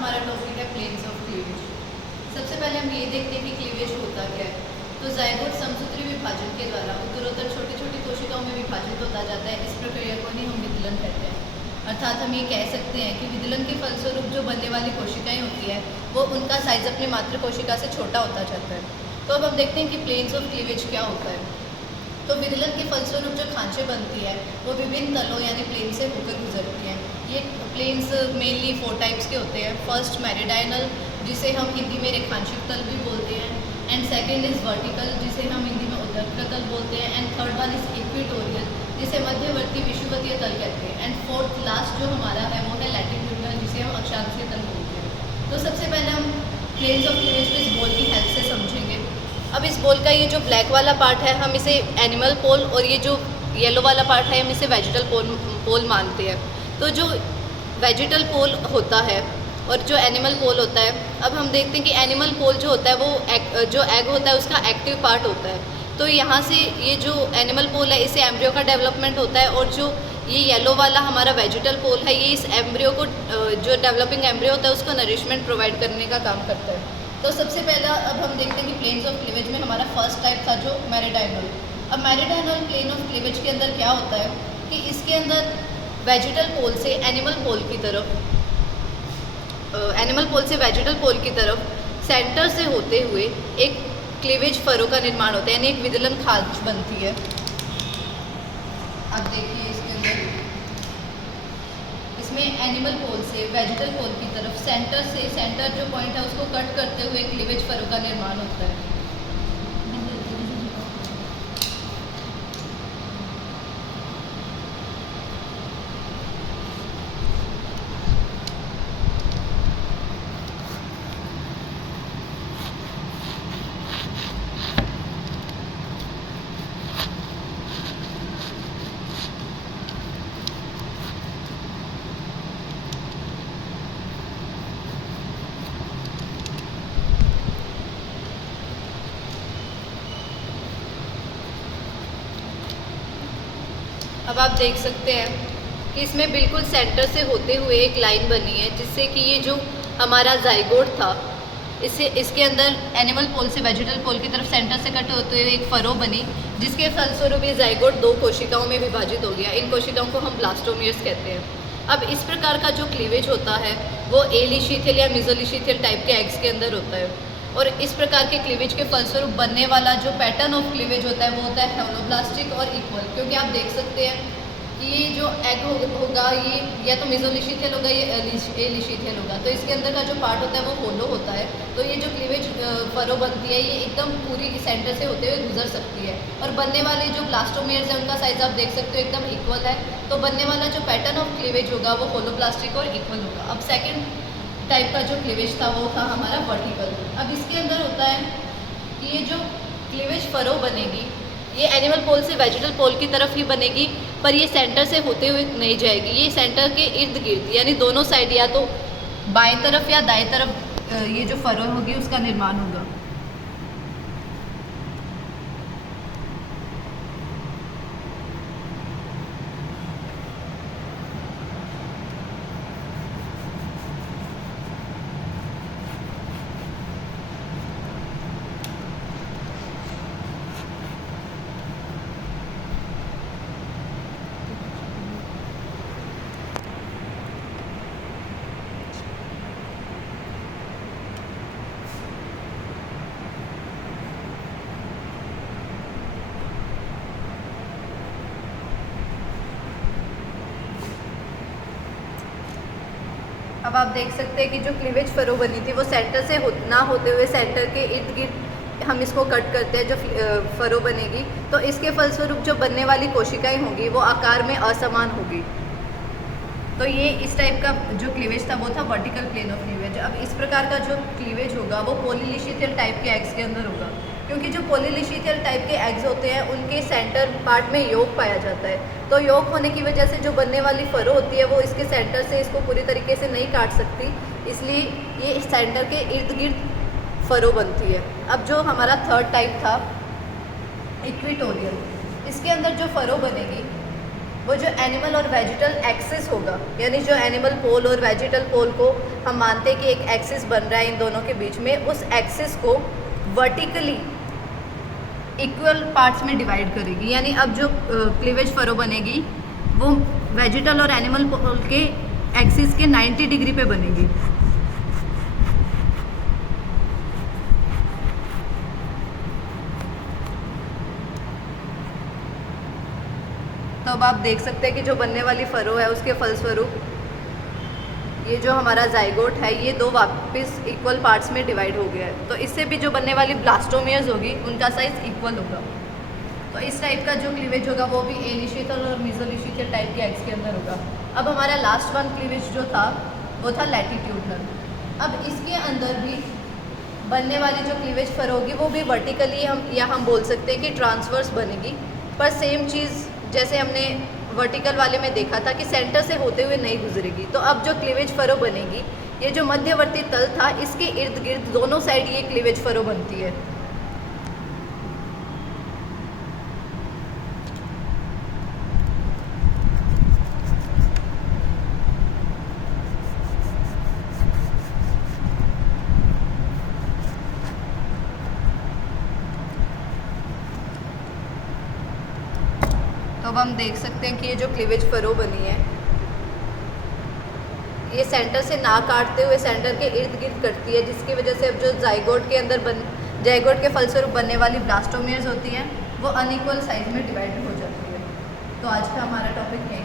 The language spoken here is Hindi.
हमारा टॉपिक है प्लेन्स ऑफ क्लीवेज। सबसे पहले हम ये देखते हैं कि क्लीवेज होता क्या है। तो जाइगोट समसूत्री विभाजन के द्वारा उत्तरोत्तर छोटी छोटी कोशिकाओं में विभाजित होता जाता है। इस प्रक्रिया को ही हम विदलन कहते हैं। अर्थात हम ये कह सकते हैं कि विदलन के फलस्वरूप जो बनने वाली कोशिकाएं होती है वो उनका साइज अपनी मातृ कोशिका से छोटा होता जाता है। तो अब हम देखते हैं कि प्लेन्स ऑफ क्लीवेज क्या होता है। तो विदलन के फलस्वरूप जो खांचे बनती है वो विभिन्न तलों यानी प्लेन से होकर गुजरती हैं। ये प्लेन्स मेनली 4 टाइप्स के होते हैं। फर्स्ट मेरिडाइनल, जिसे हम हिंदी में रेखांशिक तल भी बोलते हैं, एंड सेकंड इज़ वर्टिकल, जिसे हम हिंदी में ऊर्ध्वाधर तल बोलते हैं, and third one is equatorial, जिसे मध्यवर्ती विषुवतीय तल कहते हैं, एंड फोर्थ लास्ट जो हमारा है वो है लैटिट्यूडनल, जिसे हम अक्षांशीय तल बोलते हैं। तो सबसे पहले हम प्लेन्स ऑफ क्लीवेज को इस बॉल की हेल्प से समझेंगे। अब इस बॉल का ये जो ब्लैक वाला पार्ट है हम इसे एनिमल पोल, और ये जो येलो वाला पार्ट है हम इसे वेजिटल पोल मानते हैं। तो जो वेजिटल पोल होता है और जो एनिमल पोल होता है, अब हम देखते हैं कि एनिमल पोल जो होता है वो जो एग होता है उसका एक्टिव पार्ट होता है। तो यहाँ से ये जो एनिमल पोल है इसे एम्ब्रियो का डेवलपमेंट होता है, और जो ये येलो वाला हमारा वेजिटल पोल है ये इस एम्ब्रियो को, जो डेवलपिंग एम्ब्रियो होता है उसको नरिशमेंट प्रोवाइड करने का काम करता है। तो सबसे पहला अब हम देखते हैं कि प्लेन्स ऑफ क्लीवेज में हमारा फर्स्ट टाइप था जो मेरिडाइनल। अब मेरिडाइनल प्लेन ऑफ क्लीवेज के अंदर क्या होता है कि इसके अंदर वेजिटल पोल से एनिमल पोल की तरफ, एनिमल पोल से वेजिटल पोल की तरफ सेंटर से होते हुए एक क्लीवेज फरो का निर्माण होता है, यानी एक विदलन खांच बनती है। अब देखिए इसके अंदर इसमें एनिमल पोल से वेजिटल पोल की तरफ सेंटर जो पॉइंट है उसको कट करते हुए क्लीवेज फरो का निर्माण होता है। अब आप देख सकते हैं कि इसमें बिल्कुल सेंटर से होते हुए एक लाइन बनी है, जिससे कि ये जो हमारा जाइगोट था इसके अंदर एनिमल पोल से वेजिटल पोल की तरफ सेंटर से कट होते हुए एक फरो बनी, जिसके फलस्वरूप ये जाइगोट 2 कोशिकाओं में विभाजित हो गया। इन कोशिकाओं को हम ब्लास्टोमियर्स कहते हैं। अब इस प्रकार का जो क्लीवेज होता है वो एलिशीथियल या मिजोलिशीथियल टाइप के एग्स के अंदर होता है, और इस प्रकार के क्लीवेज के फलस्वरूप बनने वाला जो पैटर्न ऑफ क्लीवेज होता है वो होता है होलोब्लास्टिक और इक्वल। क्योंकि आप देख सकते हैं कि ये जो एग होगा ये या तो मिजोलिशीथियल होगा या एलिशीथियल होगा, तो इसके अंदर का जो पार्ट होता है वो होलो होता है। तो ये जो क्लीवेज फरो बनती है ये एकदम पूरी सेंटर से होते हुए गुजर सकती है, और बनने वाले जो ब्लास्टोमियर्स है उनका साइज आप देख सकते हो एकदम इक्वल है। तो बनने वाला जो पैटर्न ऑफ क्लीवेज होगा वो होलोब्लास्टिक और इक्वल होगा। अब सेकेंड टाइप का जो क्लीवेज था वो था हमारा वर्टिकल। अब इसके अंदर होता है कि ये जो क्लीवेज फरो बनेगी ये एनिमल पोल से वेजिटल पोल की तरफ ही बनेगी, पर ये सेंटर से होते हुए नहीं जाएगी। ये सेंटर के इर्द गिर्द यानी दोनों साइड या तो बाएं तरफ या दाएं तरफ ये जो फरो होगी उसका निर्माण होगा। अब आप देख सकते हैं कि जो क्लीवेज फरो बनी थी वो सेंटर से ना होते हुए सेंटर के इर्द गिर्द हम इसको कट करते हैं जो फरो बनेगी। तो इसके फलस्वरूप जो बनने वाली कोशिकाएं होंगी वो आकार में असमान होगी। तो ये इस टाइप का जो क्लीवेज था वो था वर्टिकल प्लेन ऑफ क्लीवेज। अब इस प्रकार का जो क्लीवेज होगा वो पॉलीलिशीथियल टाइप के एग्स के अंदर होगा, क्योंकि जो पॉलीलिशीथियल टाइप के एग्स होते हैं उनके सेंटर पार्ट में योग पाया जाता है। तो योग होने की वजह से जो बनने वाली फरो होती है वो इसके सेंटर से इसको पूरी तरीके से नहीं काट सकती, इसलिए ये इस सेंटर के इर्द गिर्द फरो बनती है। अब जो हमारा थर्ड टाइप था इक्वेटोरियल, इसके अंदर जो फरो बनेगी वो जो एनिमल और वेजिटल एक्सिस होगा, यानी जो एनिमल पोल और वेजिटल पोल को हम मानते हैं कि एक एक्सिस बन रहा है इन दोनों के बीच में, उस एक्सिस को वर्टिकली इक्वल पार्ट्स में डिवाइड करेगी। यानी अब जो क्लीवेज फरो बनेगी वो वेजिटल और एनिमल पोल के एक्सिस के 90 डिग्री पे बनेगी। तो अब आप देख सकते हैं कि जो बनने वाली फरो है उसके फलस्वरूप ये जो हमारा जाइगोट है ये दो वापस इक्वल पार्ट्स में डिवाइड हो गया है। तो इससे भी जो बनने वाली ब्लास्टोमियर्स होगी उनका साइज इक्वल होगा। तो इस टाइप का जो क्लीवेज होगा वो भी एलिशियल और मेसोलिशियल टाइप के एग्स के अंदर होगा। अब हमारा लास्ट वन क्लीवेज जो था वो था लैटिट्यूडनल। अब इसके अंदर भी बनने वाली जो क्लीवेज फरो होगी वो भी वर्टिकली हम बोल सकते हैं कि ट्रांसवर्स बनेगी, पर सेम चीज़ जैसे हमने वर्टिकल वाले में देखा था कि सेंटर से होते हुए नहीं गुजरेगी। तो अब जो क्लीवेज फरो बनेगी, ये जो मध्यवर्ती तल था इसके इर्द गिर्द दोनों साइड ये क्लीवेज फरो बनती है। तो अब हम देख सकते हैं कि ये जो क्लीवेज फरो बनी है ये सेंटर से ना काटते हुए सेंटर के इर्द गिर्द कटती है, जिसकी वजह से अब जो जाइगोट के अंदर जाइगोट के फलस्वरूप बनने वाली ब्लास्टोमियर्स होती हैं वो अनइक्वल साइज में डिवाइड हो जाती है। तो आज का हमारा टॉपिक है